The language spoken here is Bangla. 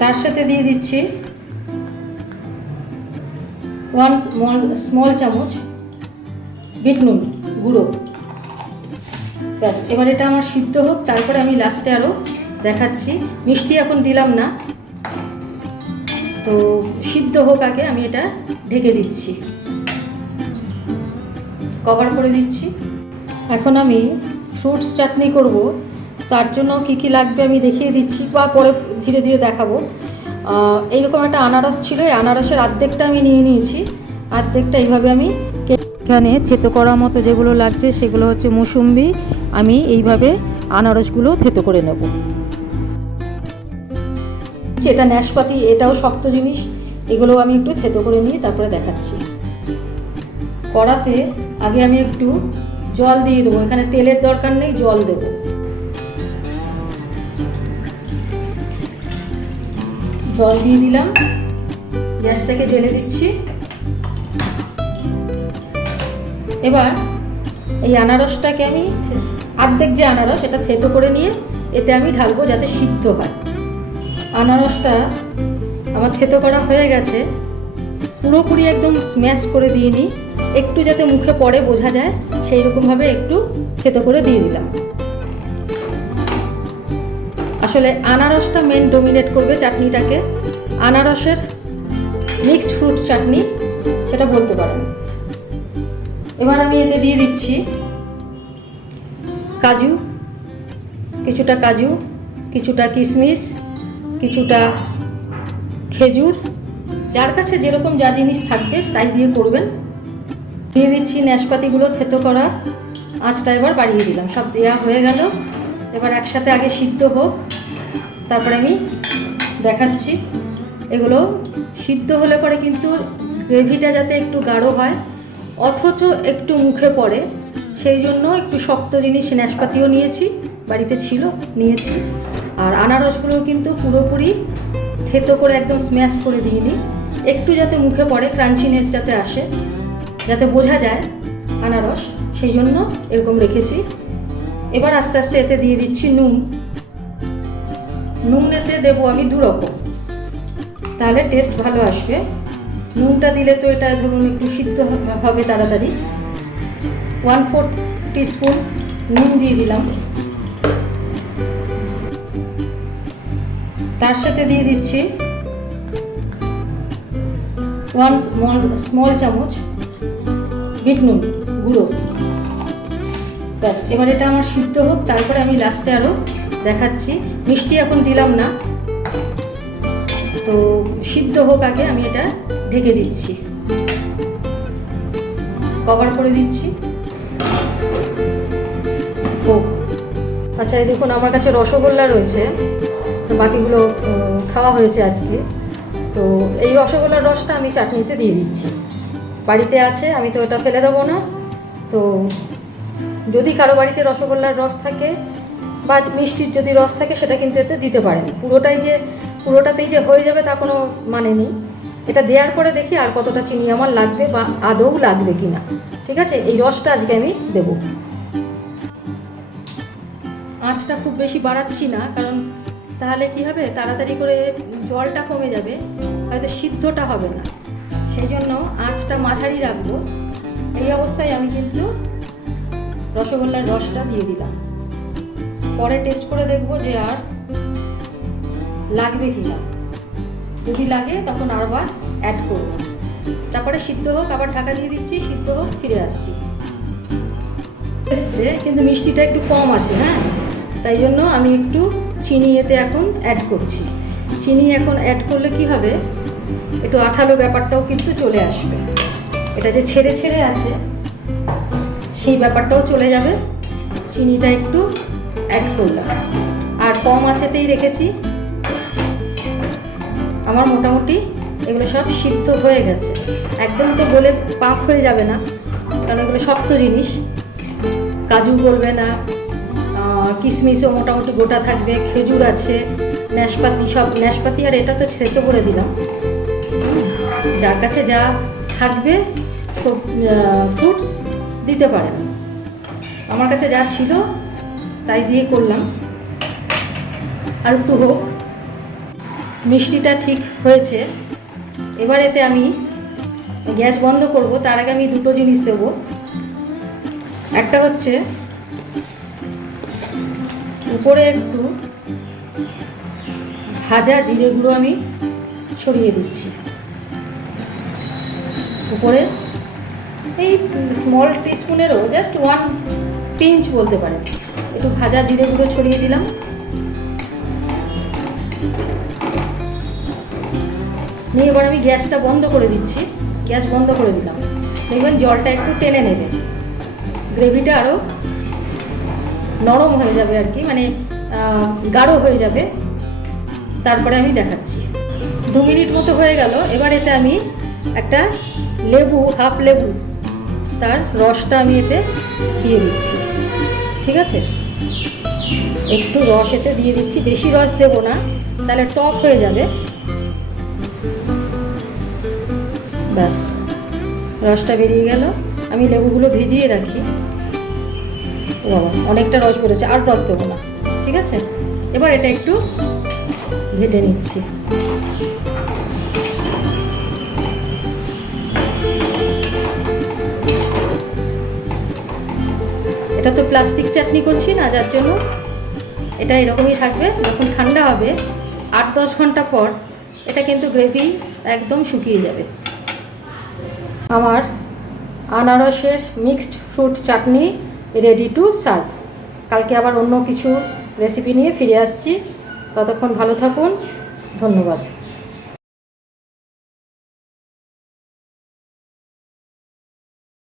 তার সাথে দিয়ে দিচ্ছি 1 স্মল চামচ বিট নুন গুঁড়ো। ব্যাস, এবার এটা আমার সিদ্ধ হোক, তারপরে আমি লাস্টে আরও দেখাচ্ছি। মিষ্টি এখন দিলাম না, তো সিদ্ধ হোক আগে, আমি এটা ঢেকে দিচ্ছি, কভার করে দিচ্ছি। এখন আমি ফ্রুটস চাটনি করব, তার জন্য কি কি লাগবে আমি দেখিয়ে দিচ্ছি বা পরে ধীরে ধীরে দেখাবো। এইরকম একটা আনারস ছিল, এই আনারসের অর্ধেকটা আমি নিয়ে নিয়েছি, অর্ধেকটা এইভাবে আমি এখানে থেতো করার মতো যেগুলো লাগছে সেগুলো হচ্ছে মৌসুম্বি। আমি এইভাবে আনারসগুলো থেতো করে নেব। এটা নাশপাতি, এটাও শক্ত জিনিস, এগুলো আমি একটু থেতো করে নিয়ে তারপরে দেখাচ্ছি। কড়াতে আগে আমি একটু জল দিয়ে দেবো, এখানে তেলের দরকার নেই, জল দেবো। জল দিয়ে দিলাম, গ্যাসটাকে জ্বেলে দিচ্ছি। এবার এই আনারসটাকে আমি অর্ধেক যে আনারস এটা থেতো করে নিয়ে এতে আমি ঢালবো যাতে সিদ্ধ হয়। আনারসটা আমার থেতো করা হয়ে গেছে, পুরোপুরি একদম স্ম্যাশ করে দিয়ে নিই, একটু যাতে মুখে পড়ে বোঝা যায় সেই রকমভাবে একটু থেতো করে দিয়ে দিলাম। আসলে আনারসটা মেন ডোমিনেট করবে চাটনিটাকে, আনারসের মিক্সড ফ্রুট চাটনি সেটা বলতে পারেন। এবার আমি এতে দিয়ে দিচ্ছি কাজু, কিছুটা কাজু, কিছুটা কিশমিশ, কিছুটা খেজুর, যার কাছে যেরকম যা জিনিস থাকবে তাই দিয়ে করবেন। দিয়ে দিচ্ছি নাশপাতিগুলো থেতো করা, আঁচটা এবার বাড়িয়ে দিলাম। সব দেওয়া হয়ে গেল, এবার একসাথে আগে সিদ্ধ হোক, তারপরে আমি দেখাচ্ছি। এগুলো সিদ্ধ হলে পরে কিন্তু গ্রেভিটা যাতে একটু গাঢ় হয় অথচ একটু মুখে পড়ে, সেই জন্য একটু শক্ত জিনিস নাশপাতিও নিয়েছি, বাড়িতে ছিল নিয়েছি। আর আনারসগুলো কিন্তু পুরোপুরি থেতো করে একদম স্ম্যাশ করে দিইনি, একটু যাতে মুখে পড়ে, ক্রাঞ্চিনেস যাতে আসে, যাতে বোঝা যায় আনারস, সেই জন্য এরকম রেখেছি। এবার আস্তে আস্তে এতে দিয়ে দিচ্ছি নুন। নুন এতে দেবো আমি 2 রকম, তাহলে টেস্ট ভালো আসবে। নুনটা দিলে তো এটা ধরুন একটু সিদ্ধ হবে তাড়াতাড়ি। 1/4 টিস্পুন নুন দিয়ে দিলাম। তার সাথে দিয়ে দিচ্ছি 1 স্মল চামচ বিট নুন গুঁড়ো। ব্যাস, এবার এটা আমার সিদ্ধ হোক, তারপরে আমি লাস্টে আরও দেখাচ্ছি। মিষ্টি এখন দিলাম না, তো সিদ্ধ হোক আগে, আমি এটা ঢেকে দিচ্ছি, কভার করে দিচ্ছি, হোক। আচ্ছা, এই দেখুন আমার কাছে রসগোল্লা রয়েছে, তো বাকিগুলো খাওয়া হয়েছে আজকে। তো এই রসগোল্লার রসটা আমি চাটনিতে দিয়ে দিচ্ছি, বাড়িতে আছে, আমি তো এটা ফেলে দেবো না। তো যদি কারো বাড়িতে রসগোল্লার রস থাকে বা মিষ্টির যদি রস থাকে সেটা কিন্তু এতে দিতে পারেন। পুরোটাতেই যে হয়ে যাবে তা কোনো মানে নেই। এটা দেওয়ার পরে দেখি আর কতটা চিনি আমার লাগবে বা আদৌ লাগবে কি না। ঠিক আছে, এই রসটা আজকে আমি দেব। আঁচটা খুব বেশি বাড়াচ্ছি না, কারণ তাহলে কি হবে, তাড়াতাড়ি করে জলটা কমে যাবে, হয়তো সিদ্ধটা হবে না, সেই জন্য আঁচটা মাঝারি রাখবো। এই অবস্থায় আমি কিন্তু রসগোল্লার রসটা দিয়ে দিলাম। পরে টেস্ট করে দেখবো যে আর লাগবে কি না, যদি লাগে তখন আবার অ্যাড করব। তারপরে সিদ্ধ হোক, আবার ঢাকা দিয়ে দিচ্ছি, সিদ্ধ হোক, ফিরে আসছি। এসছে কিন্তু মিষ্টিটা একটু কম আছে, হ্যাঁ, তাই জন্য আমি একটু চিনি এতে এখন অ্যাড করছি। চিনি এখন অ্যাড করলে কি হবে, একটু আঠালো ব্যাপারটাও কিন্তু চলে আসবে, এটা যে ছেড়ে ছেড়ে আছে সেই ব্যাপারটাও চলে যাবে। চিনিটা একটু অ্যাড করলাম, আর কম আঁচেতেই রেখেছি। আমার মোটামুটি এগুলো সব সিদ্ধ হয়ে গেছে, একদম তো গলে পাক হয়ে যাবে না, কারণ এগুলো শক্ত জিনিস, কাজু গলবে না, কিশমিশও মোটামুটি গোটা থাকবে, খেজুর আছে, নাশপাতি, সব নাশপাতি আর এটা তো ছেঁচো করে দিলাম। যার কাছে যা থাকবে সব ফ্রুটস দিতে পারেন, আমার কাছে যা ছিল তাই দিয়ে করলাম। আর একটু হোক, মিষ্টিটা ঠিক হয়েছে। এবার এতে আমি গ্যাস বন্ধ করব। তার আগে আমি দুটো জিনিস দেবো। একটা হচ্ছে উপরে একটু ভাজা জিরে গুঁড়ো আমি ছড়িয়ে দিচ্ছি উপরে, এই স্মল টিস্পুনেরও জাস্ট 1 পিঞ্চ বলতে পারেন, একটু ভাজা জিরে গুঁড়ো ছড়িয়ে দিলাম। নিয়ে এবার আমি গ্যাসটা বন্ধ করে দিচ্ছি। গ্যাস বন্ধ করে দিলাম। দেখবেন জলটা একটু টেনে নেবে, গ্রেভিটা আরও নরম হয়ে যাবে আর কি, মানে গাঢ় হয়ে যাবে। তারপরে আমি দেখাচ্ছি। 2 মিনিট মতো হয়ে গেল। এবার এতে আমি একটা লেবু, হাফ লেবু, তার রসটা আমি এতে দিয়ে দিচ্ছি। ঠিক আছে, একটু রস এতে দিয়ে দিচ্ছি, বেশি রস দেবো না, তাহলে টক হয়ে যাবে। ব্যাস, রসটা বেরিয়ে গেল। আমি লেবুগুলো ভিজিয়ে রাখি। ও বাবা, অনেকটা রস বেরোচ্ছে, আর রস দেবো না। ঠিক আছে, এবার এটা একটু ঘেটে নিচ্ছি। এটা তো প্লাস্টিক চাটনি করছি না, যার জন্য এটা এরকমই থাকবে। যখন ঠান্ডা হবে 8-10 ঘন্টা পর এটা কিন্তু গ্রেভি একদম শুকিয়ে যাবে। আমার আনারসের mixed fruit chutney ready to serve. কালকে আবার অন্য কিছু রেসিপি নিয়ে ফিরে আসছি। ততক্ষণ ভালো থাকুন। ধন্যবাদ।